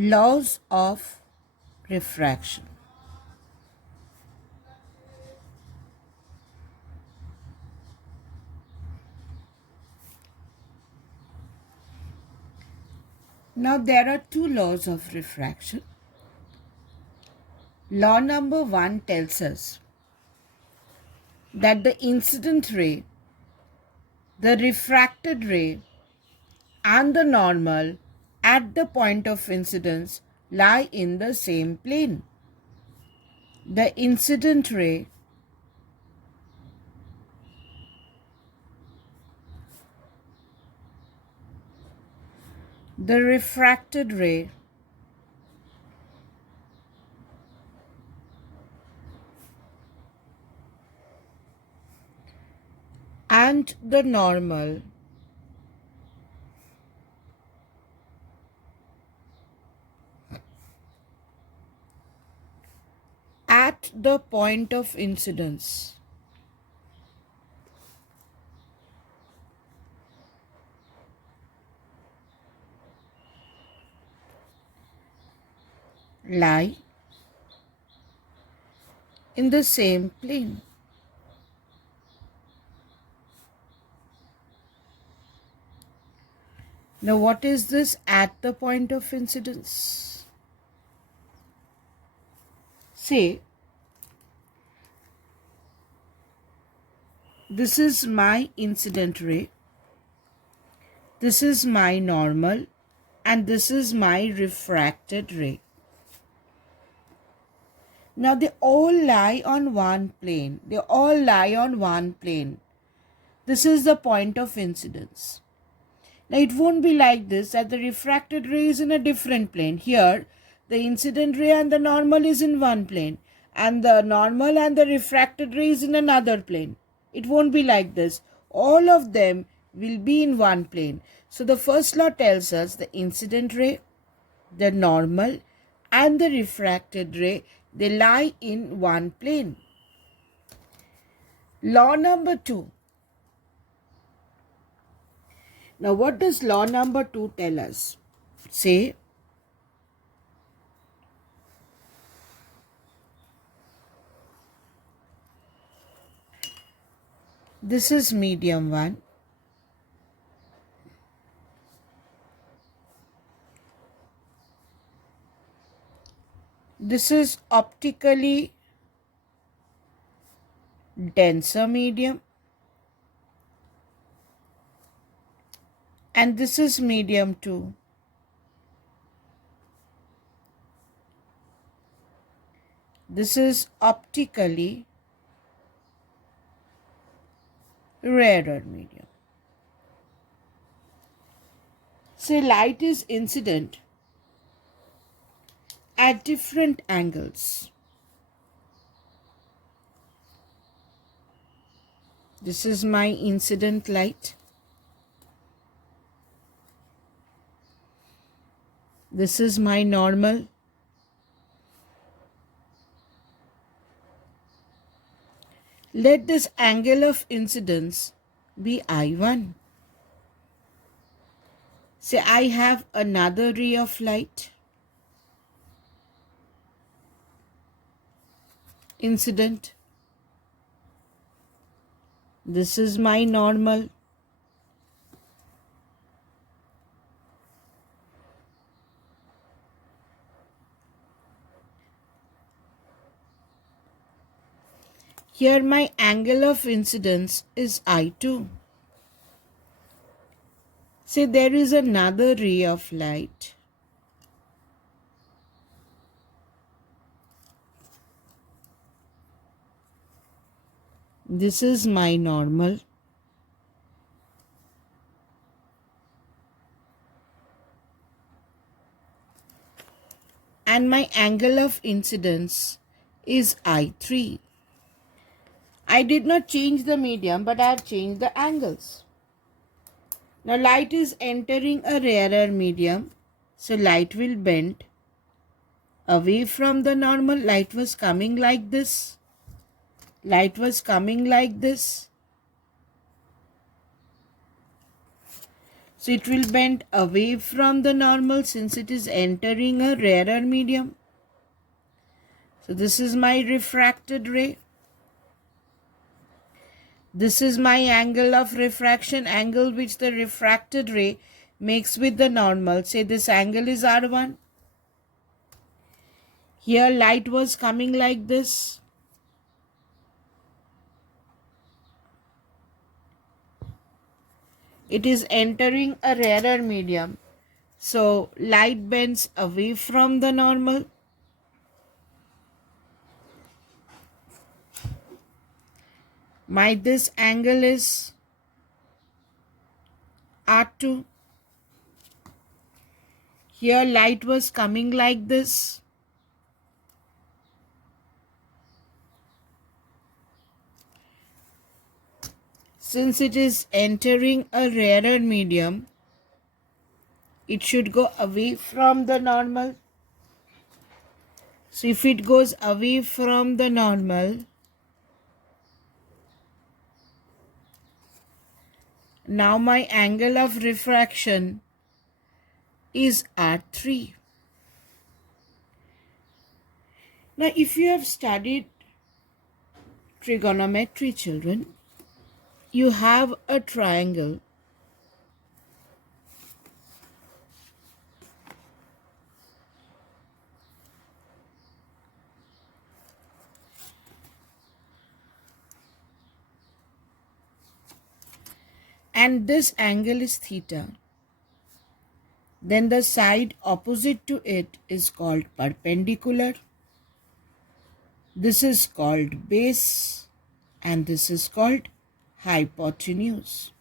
Laws of refraction. Now there are two laws of refraction. Law number 1 tells us that the incident ray, the refracted ray, and the normal at the point of incidence lie in the same plane. The incident ray, the refracted ray, and the normal at the point of incidence lie in the same plane. Now, what is this at the point of incidence? Say, this is my incident ray, this is my normal, and this is my refracted ray. Now, they all lie on one plane. They all lie on one plane. This is the point of incidence. Now, it won't be like this, that the refracted ray is in a different plane. Here, the incident ray and the normal is in one plane, and the normal and the refracted ray is in another plane. It won't be like this. All of them will be in one plane. So, the first law tells us the incident ray, the normal, and the refracted ray, they lie in one plane. Law number 2. Now, what does law number 2 tell us? Say, this is medium 1. This is optically denser medium. And this is medium 2. This is optically rarer medium. Say light is incident at different angles. This is my incident light. This is my normal. Let this angle of incidence be I1. Say I have another ray of light. Incident. This is my normal. Here my angle of incidence is I2. Say there is another ray of light. This is my normal. And my angle of incidence is I3. I did not change the medium, but I have changed the angles. Now light is entering a rarer medium, so light will bend away from the normal. Light was coming like this. Light was coming like this. So it will bend away from the normal since it is entering a rarer medium. So this is my refracted ray. This is my angle of refraction, angle which the refracted ray makes with the normal. Say this angle is R1. Here light was coming like this. It is entering a rarer medium. So light bends away from the normal. This angle is R2. Here light was coming like this. Since it is entering a rarer medium, it should go away from the normal. So if it goes away from the normal, now my angle of refraction is R3. Now if you have studied trigonometry, children, you have a triangle. And this angle is theta. Then the side opposite to it is called perpendicular. This is called base and this is called hypotenuse.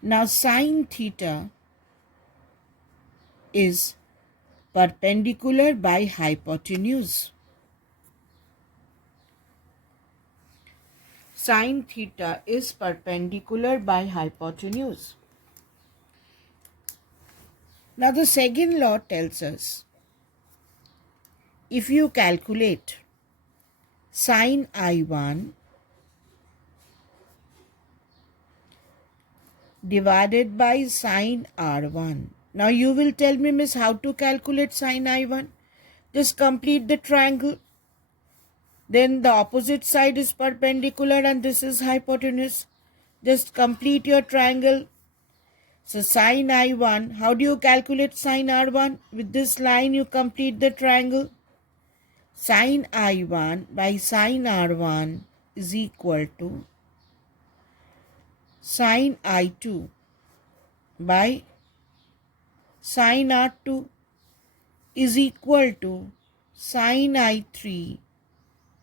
Now sine theta is perpendicular by hypotenuse. Sine theta is perpendicular by hypotenuse. Now the second law tells us if you calculate sine I1 divided by sine R1. Now you will tell me, miss, how to calculate sine I1? Just complete the triangle. Then the opposite side is perpendicular and this is hypotenuse. Just complete your triangle. So sine I1, how do you calculate sine R1? With this line you complete the triangle. Sine I1 by sine R1 is equal to sine I2 by sine R2 is equal to sine I3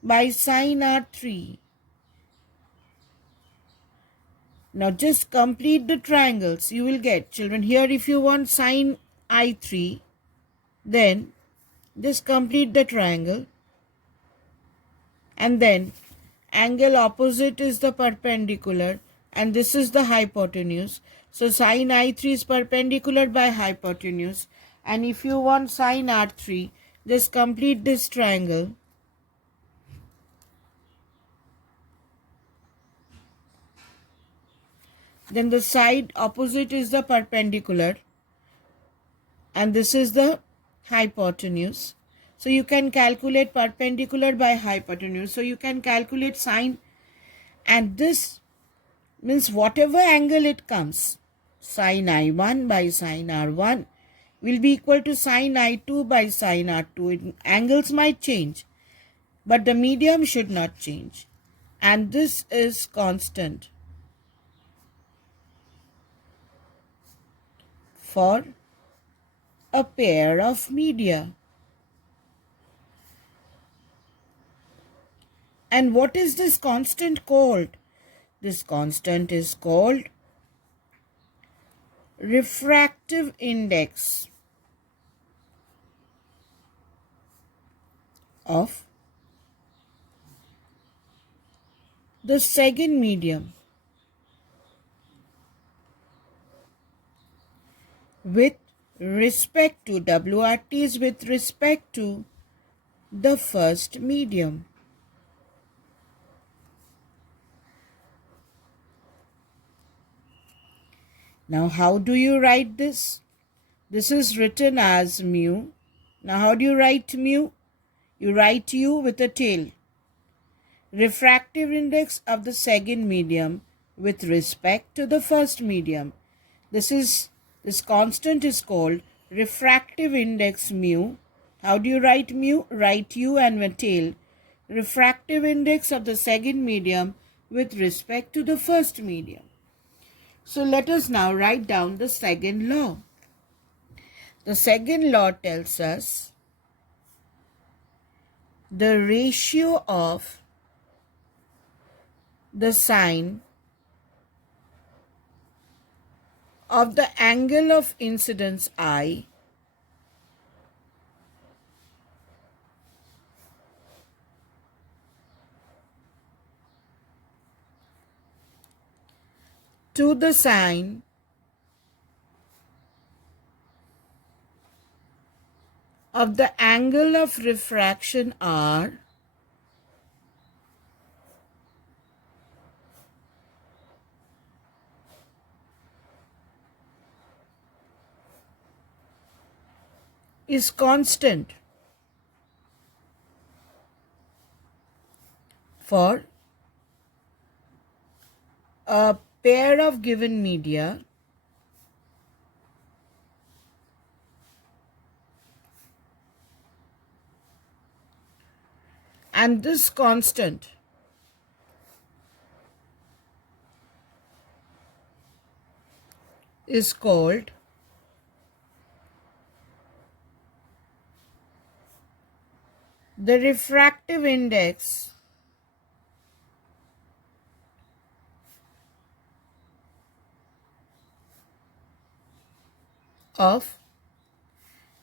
by sine R3. Now just complete the triangles. You will get, children, here if you want sine I3, then just complete the triangle. And then angle opposite is the perpendicular and this is the hypotenuse. So sine I3 is perpendicular by hypotenuse. And if you want sine R3, just complete this triangle. Then the side opposite is the perpendicular and this is the hypotenuse. So you can calculate perpendicular by hypotenuse. So you can calculate sine, and this means whatever angle it comes, sine I1 by sine R1 will be equal to sine I2 by sine R2. Angles might change, but the medium should not change. And this is constant for a pair of media. And what is this constant called? This constant is called refractive index of the second medium with respect to WRT is with respect to the first medium. Now how do you write this? This is written as mu. Now how do you write mu? You write u with a tail. Refractive index of the second medium with respect to the first medium. This constant is called refractive index mu. How do you write mu? Write u and a tail. Refractive index of the second medium with respect to the first medium. So let us now write down the second law. The second law tells us the ratio of the sine of the angle of incidence I to the sine of the angle of refraction R is constant for a pair of given media and this constant is called the refractive index of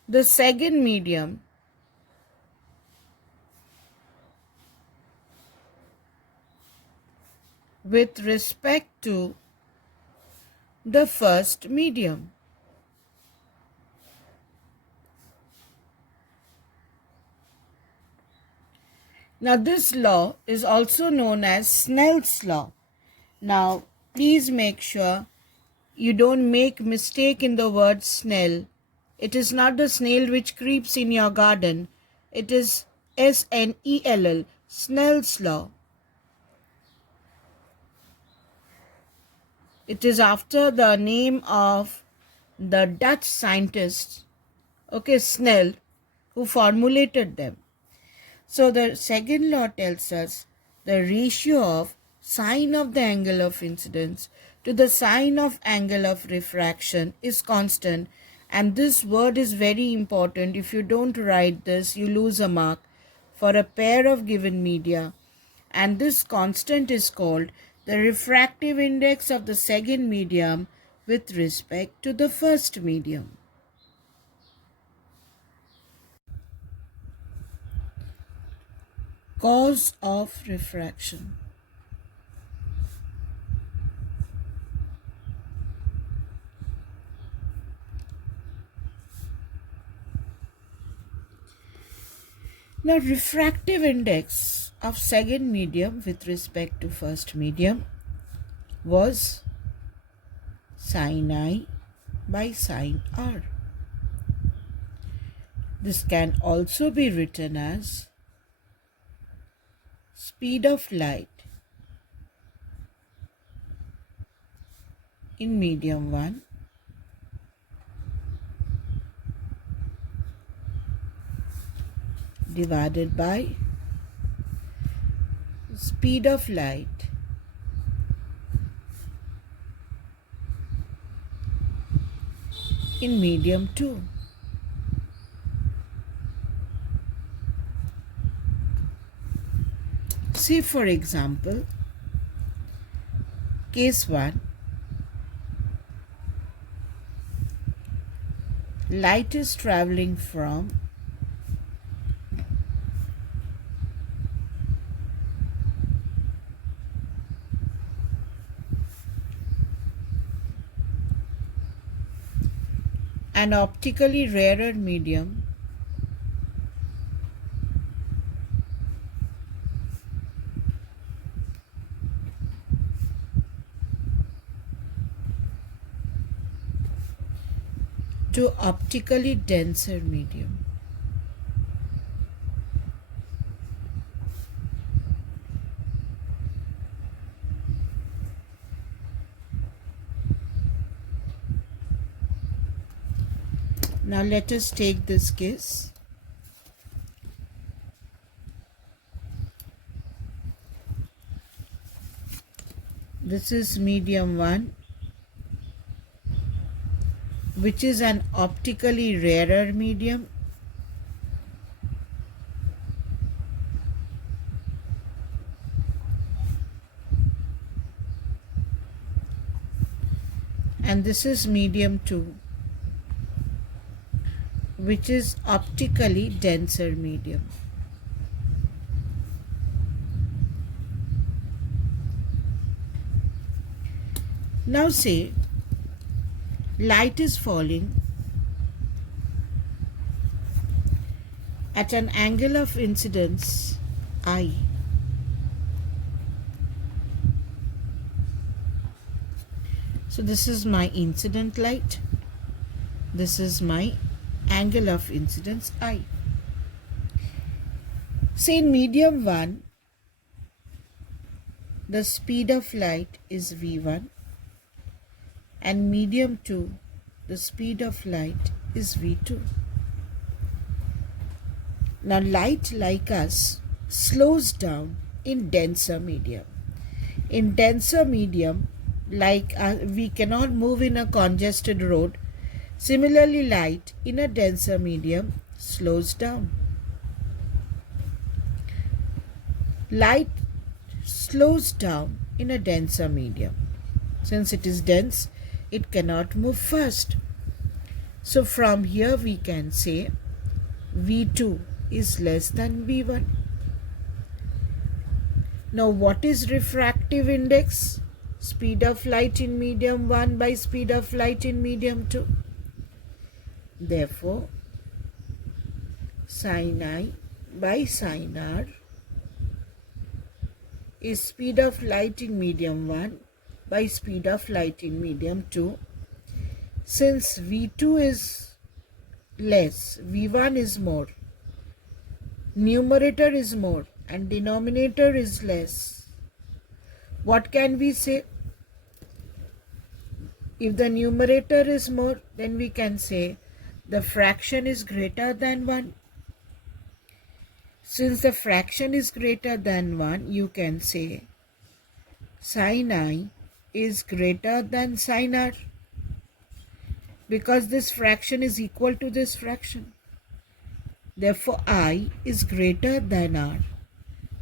the second medium with respect to the first medium. Now this law is also known as Snell's law. Now please make sure you don't make mistake in the word Snell. It is not the snail which creeps in your garden. It is Snell, Snell's law. It is after the name of the Dutch scientist, Snell, who formulated them. So the second law tells us the ratio of sine of the angle of incidence to the sine of angle of refraction is constant, and this word is very important. If you don't write this, you lose a mark for a pair of given media, and this constant is called the refractive index of the second medium with respect to the first medium. Cause of refraction. Now, refractive index of second medium with respect to first medium was sin I by sin R. This can also be written as speed of light in medium 1 divided by speed of light in medium 2. See, for example, case 1, light is traveling from an optically rarer medium to optically denser medium. Now let us take this case. This is medium 1, which is an optically rarer medium. And this is medium 2, which is optically denser medium. Now say light is falling at an angle of incidence I. So this is my incident light. This is my angle of incidence I. Say in medium 1, the speed of light is v1, and medium 2, the speed of light is v2. Now light, like us, slows down in denser medium. In denser medium, like we cannot move in a congested road, similarly light in a denser medium slows down. Light slows down in a denser medium. Since it is dense, it cannot move fast. So from here we can say V2 is less than V1. Now what is refractive index? Speed of light in medium 1 by speed of light in medium 2. Therefore, sin I by sin R is speed of light in medium 1 by speed of light in medium 2. Since V2 is less, V1 is more, numerator is more and denominator is less, what can we say? If the numerator is more, then we can say the fraction is greater than 1. Since the fraction is greater than 1, you can say sin I is greater than sin R, because this fraction is equal to this fraction. Therefore, I is greater than R.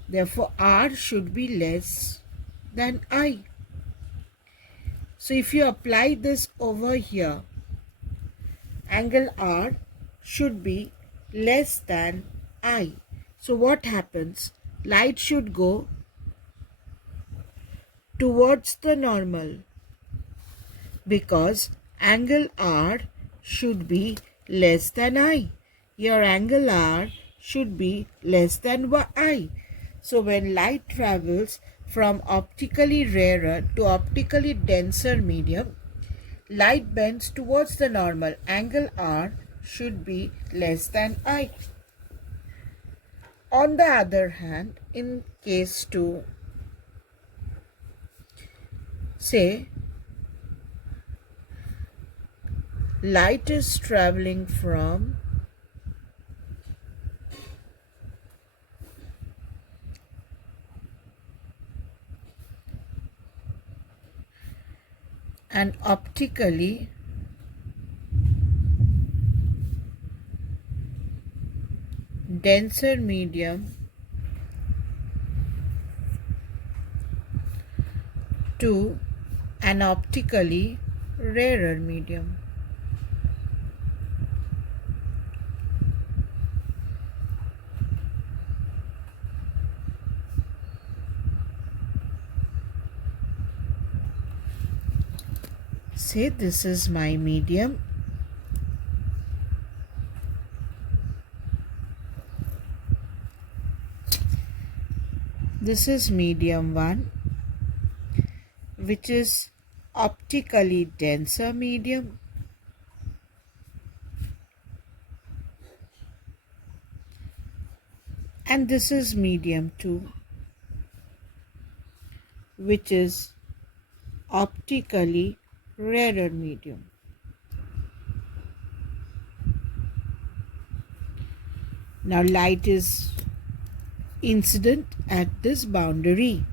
Therefore, R should be less than I. So, if you apply this over here, angle R should be less than I. So, what happens? Light should go towards the normal, because angle R should be less than I. Your angle R should be less than I. So when light travels from optically rarer to optically denser medium, light bends towards the normal. Angle R should be less than I. On the other hand, in case 2, say light is traveling from an optically denser medium to an optically rarer medium. Say this is my medium. This is medium 1, which is optically denser medium. And this is medium 2, which is optically rarer medium. Now light is incident at this boundary.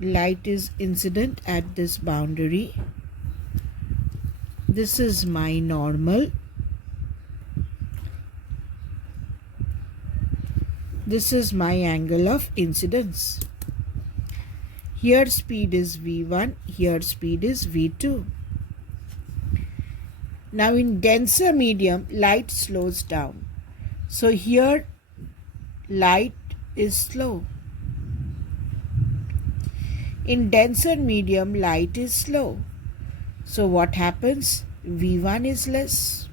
Light is incident at this boundary. This is my normal. This is my angle of incidence. Here speed is v1, here speed is v2. Now in denser medium, light slows down. So here light is slow. In denser medium, light is slow. So what happens? v1 is less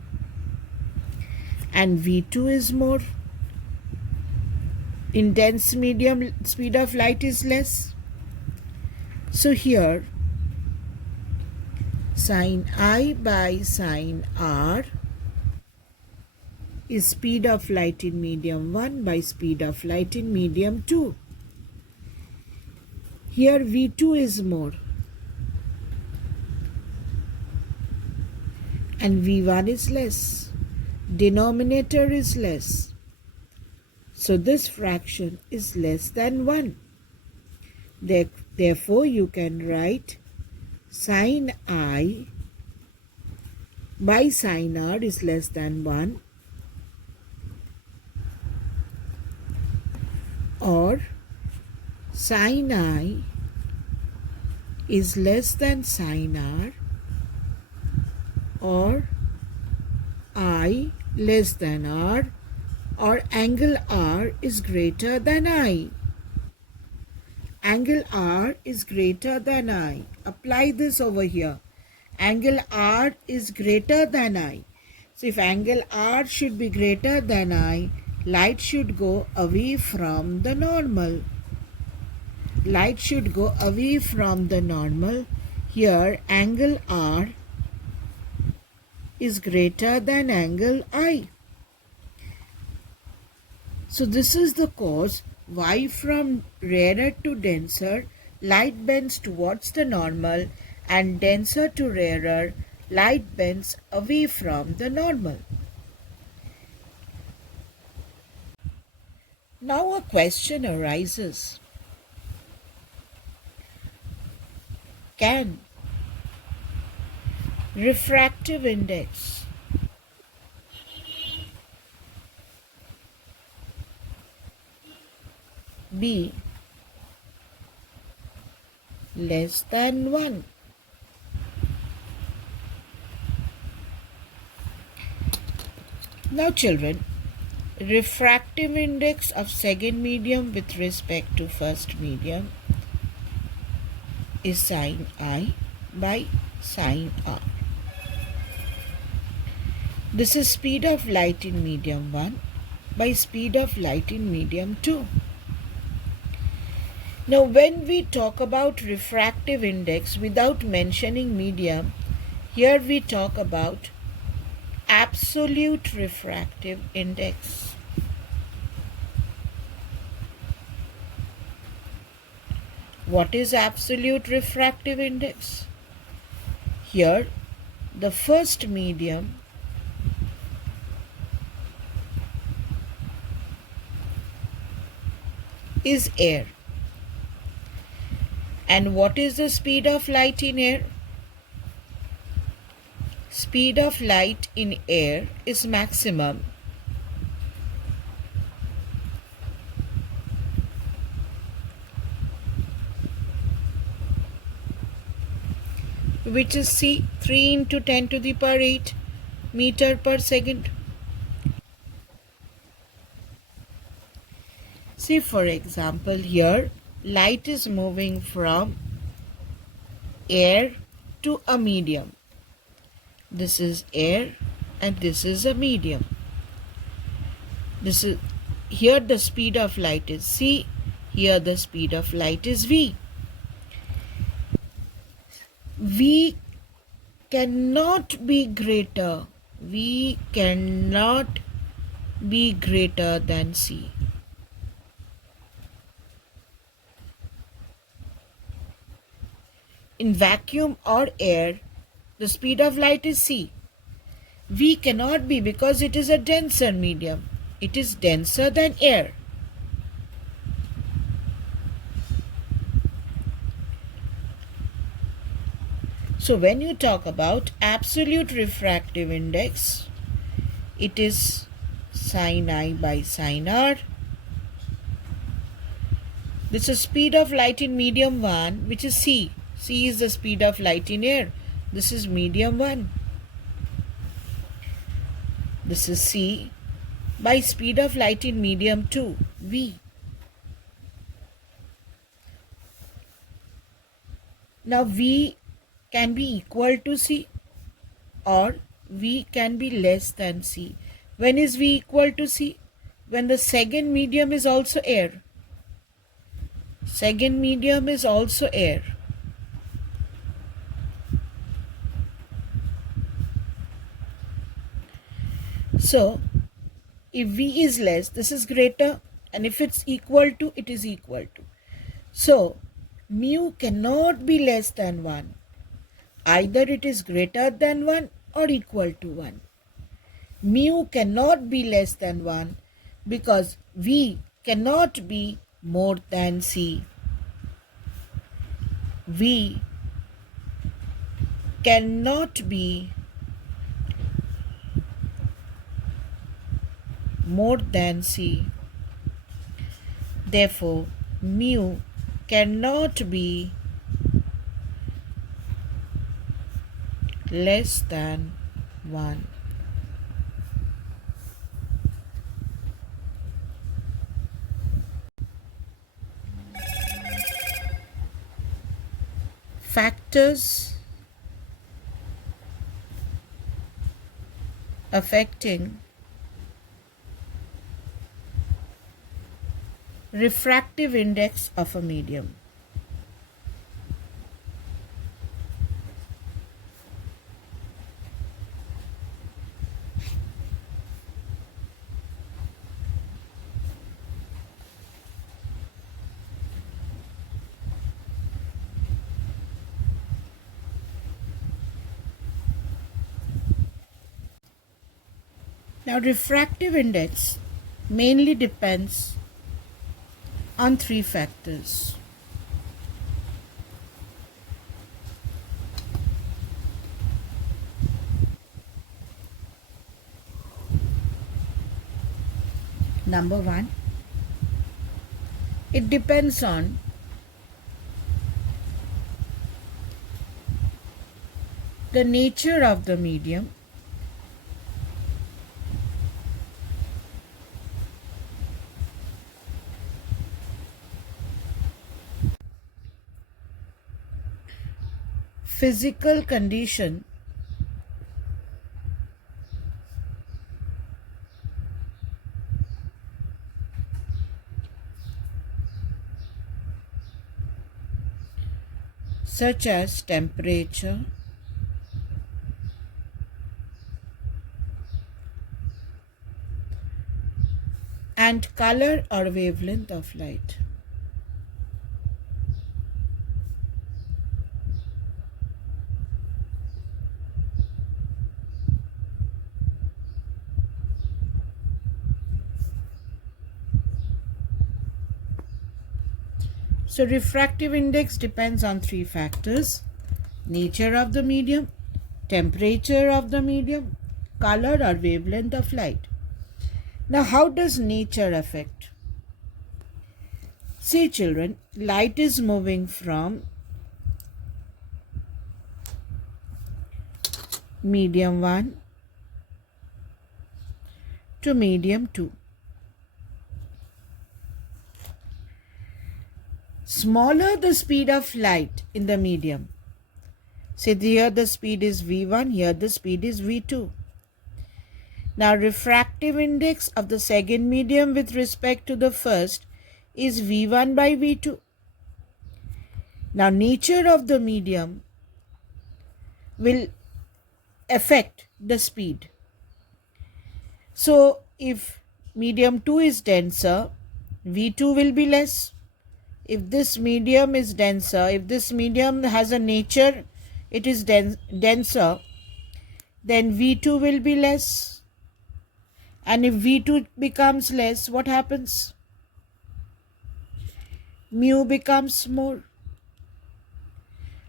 and v2 is more. In dense medium, speed of light is less. So here sin I by sin r is speed of light in medium 1 by speed of light in medium 2. Here v2 is more and v1 is less. Denominator is less. So this fraction is less than 1. Therefore, you can write sin I by sin r is less than 1, or sin I is less than sin r, or I less than r, or angle r is greater than I. Angle r is greater than I. Apply this over here. Angle r is greater than I. So if angle r should be greater than I, light should go away from the normal. Light should go away from the normal. Here angle r is greater than angle I. So this is the cause why from rarer to denser, light bends towards the normal, and denser to rarer, light bends away from the normal. Now a question arises. Can refractive index be less than 1? Now children, refractive index of second medium with respect to first medium is sin I by sin r. This is speed of light in medium 1 by speed of light in medium 2. Now when we talk about refractive index without mentioning medium, here we talk about absolute refractive index. What is absolute refractive index? Here the first medium is air. And what is the speed of light in air? Speed of light in air is maximum, which is 3 into 10 to the power 8 meter per second. See, for example, here light is moving from air to a medium. This is air and this is a medium. This is here the speed of light is c, here the speed of light is v. V cannot be greater. V cannot be greater than c. In vacuum or air, the speed of light is c. V cannot be because it is a denser medium. It is denser than air. So when you talk about absolute refractive index, it is sin I by sin R. This is speed of light in medium 1, which is c. C is the speed of light in air. This is medium 1. This is c by speed of light in medium 2, v. Now v can be equal to c or v can be less than c. When is v equal to c? When the second medium is also air. Second medium is also air. So, if v is less, this is greater, and if it's equal to, it is equal to. So, mu cannot be less than 1. Either it is greater than 1 or equal to 1. Mu cannot be less than 1 because v cannot be more than c. V cannot be more than c. Therefore, mu cannot be less than 1. Factors affecting refractive index of a medium. Now, refractive index mainly depends on 3 factors. Number 1, it depends on the nature of the medium, physical condition, such as temperature, and color or wavelength of light. So, refractive index depends on 3 factors: nature of the medium, temperature of the medium, color or wavelength of light. Now, how does nature affect? See, children, light is moving from medium 1 to medium 2. Smaller the speed of light in the medium. Say here the speed is v1, here the speed is v2. Now, refractive index of the second medium with respect to the first is v1 by v2. Now, nature of the medium will affect the speed. So, if medium 2 is denser, V2 will be less. If this medium is denser, if this medium has a nature, it is denser, then V2 will be less. And if V2 becomes less, what happens? Mu becomes more.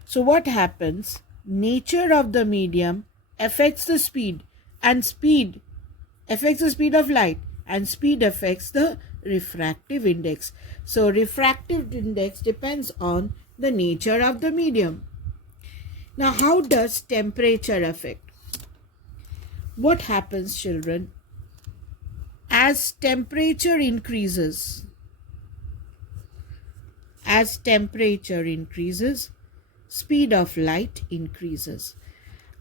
So what happens? Nature of the medium affects the speed, and speed affects the speed of light, and speed affects the refractive index. So refractive index depends on the nature of the medium. Now how does temperature affect? What happens, children? As temperature increases, speed of light increases.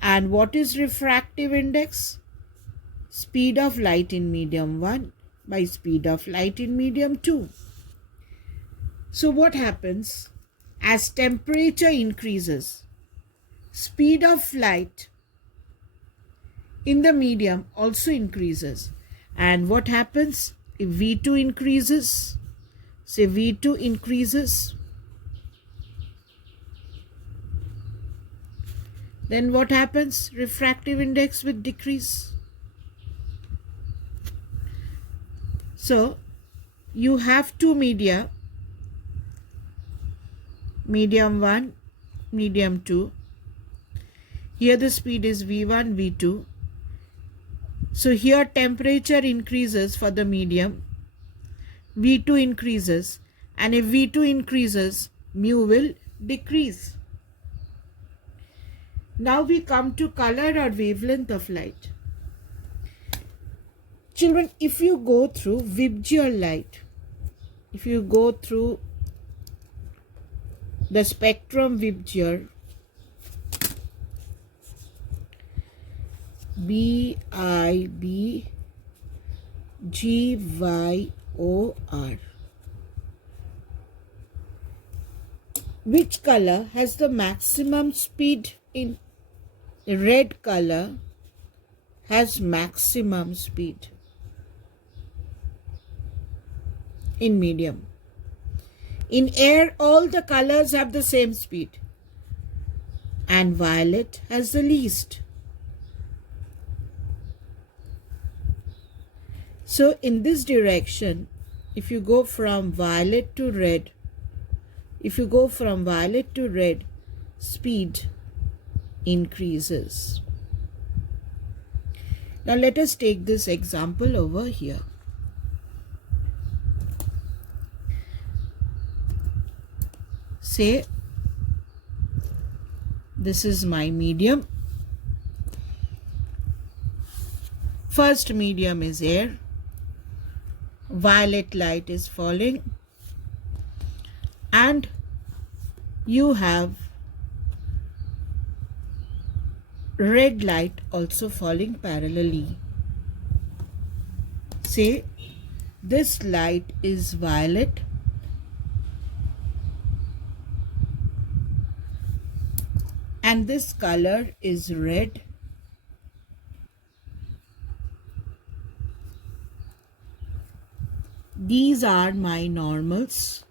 And what is refractive index? Speed of light in medium 1 by speed of light in medium 2. So what happens? As temperature increases, speed of light in the medium also increases. And what happens if V2 increases? Say V2 increases, then what happens? Refractive index will decrease. So you have two media, medium 1, medium 2. Here the speed is V1, V2. So here temperature increases for the medium, V2 increases, and if V2 increases, mu will decrease. Now we come to color or wavelength of light. Children, if you go through visual light, if you go through the spectrum visual, BIBGYOR, which color has the maximum speed in? Red color has maximum speed in medium. In air, all the colors have the same speed, and violet has the least. So in this direction, if you go from violet to red, speed increases. Now let us take this example over here. Say this is my medium. First medium is air. Violet light is falling, and you have red light also falling parallelly. Say this light is violet and this color is red. These are my normals.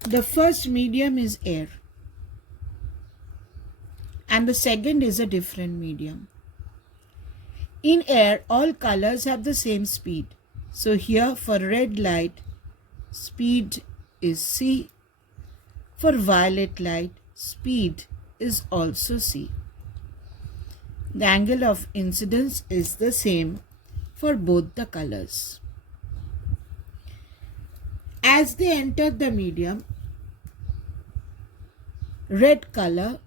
The first medium is air and the second is a different medium. In air, all colors have the same speed. So here for red light, speed is c. For violet light, speed is also c. The angle of incidence is the same for both the colors. As they enter the medium, red color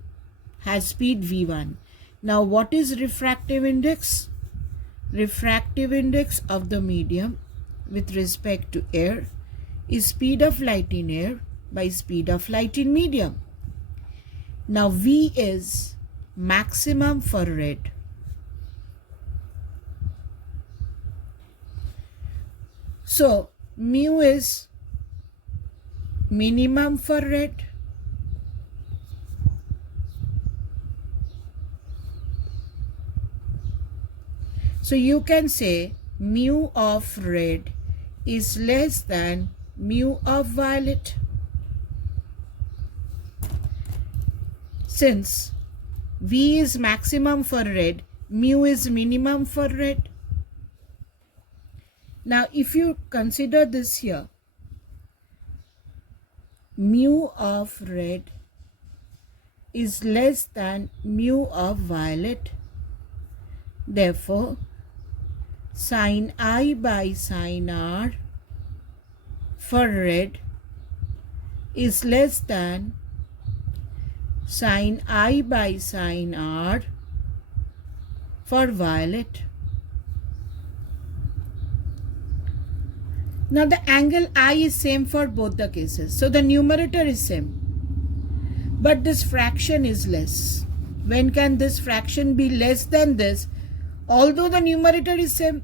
has speed v1. Now what is refractive index? Refractive index of the medium with respect to air is speed of light in air by speed of light in medium. Now V is maximum for red. So mu is minimum for red. So you can say mu of red is less than mu of violet. Since V is maximum for red, mu is minimum for red. Now if you consider this here, mu of red is less than mu of violet. Therefore, sin I by sin R for red is less than sin I by sin R for violet. Now the angle I is same for both the cases. So the numerator is same. But this fraction is less. When can this fraction be less than this? Although the numerator is same,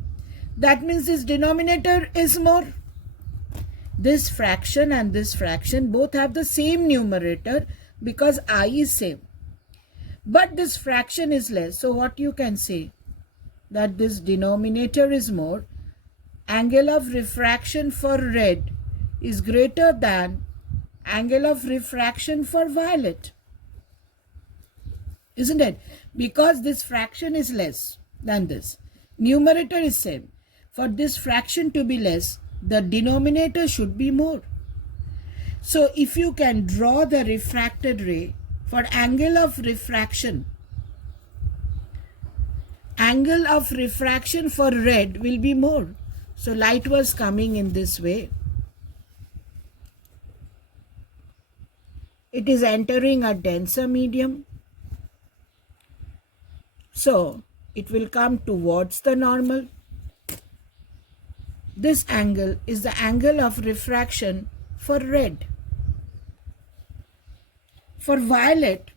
that means this denominator is more. This fraction and this fraction both have the same numerator because I is same. But this fraction is less. So what you can say? That this denominator is more. Angle of refraction for red is greater than angle of refraction for violet. Isn't it? Because this fraction is less than this. Numerator is same. For this fraction to be less, the denominator should be more. So if you can draw the refracted ray for angle of refraction for red will be more. So light was coming in this way. It is entering a denser medium. So it will come towards the normal. This angle is the angle of refraction for red. For violet,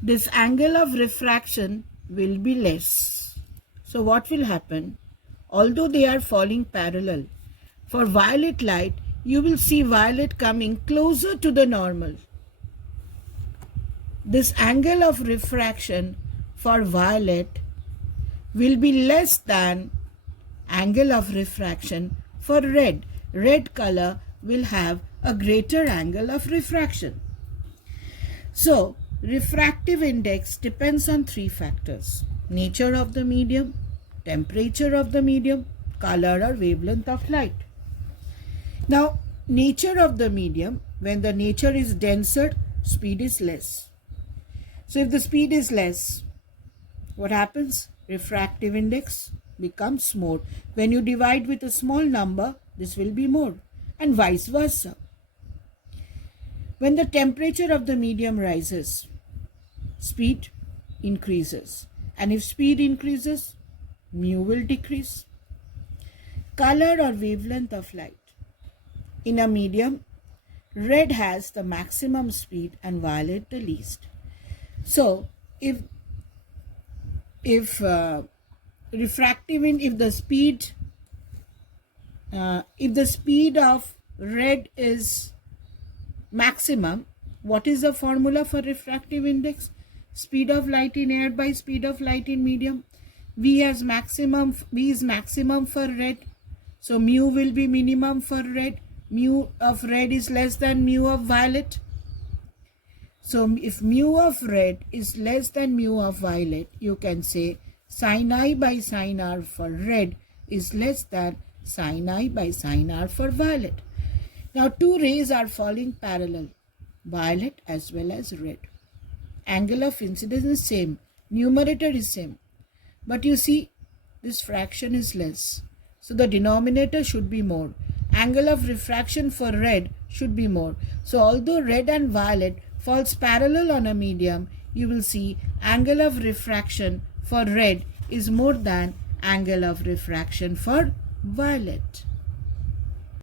this angle of refraction will be less. So what will happen? Although they are falling parallel, for violet light, you will see violet coming closer to the normal. This angle of refraction for violet will be less than angle of refraction for red. Red color will have a greater angle of refraction. So, refractive index depends on three factors: nature of the medium, temperature of the medium, color or wavelength of light. Now, nature of the medium, when the nature is denser, speed is less. So if the speed is less, what happens? Refractive index becomes more. When you divide with a small number, this will be more, and vice versa. When the temperature of the medium rises, speed increases. And if speed increases, mu will decrease. Color or wavelength of light. In a medium, red has the maximum speed and violet the least. So, if the speed of red is maximum, what is the formula for refractive index? Speed of light in air by speed of light in medium. V is maximum for red. So mu will be minimum for red. Mu of red is less than mu of violet. So if mu of red is less than mu of violet, you can say sin I by sin R for red is less than sin I by sin R for violet. Now two rays are falling parallel, violet as well as red. Angle of incidence is same, numerator is same. But you see, this fraction is less. So the denominator should be more. Angle of refraction for red should be more. So although red and violet falls parallel on a medium, you will see angle of refraction for red is more than angle of refraction for violet.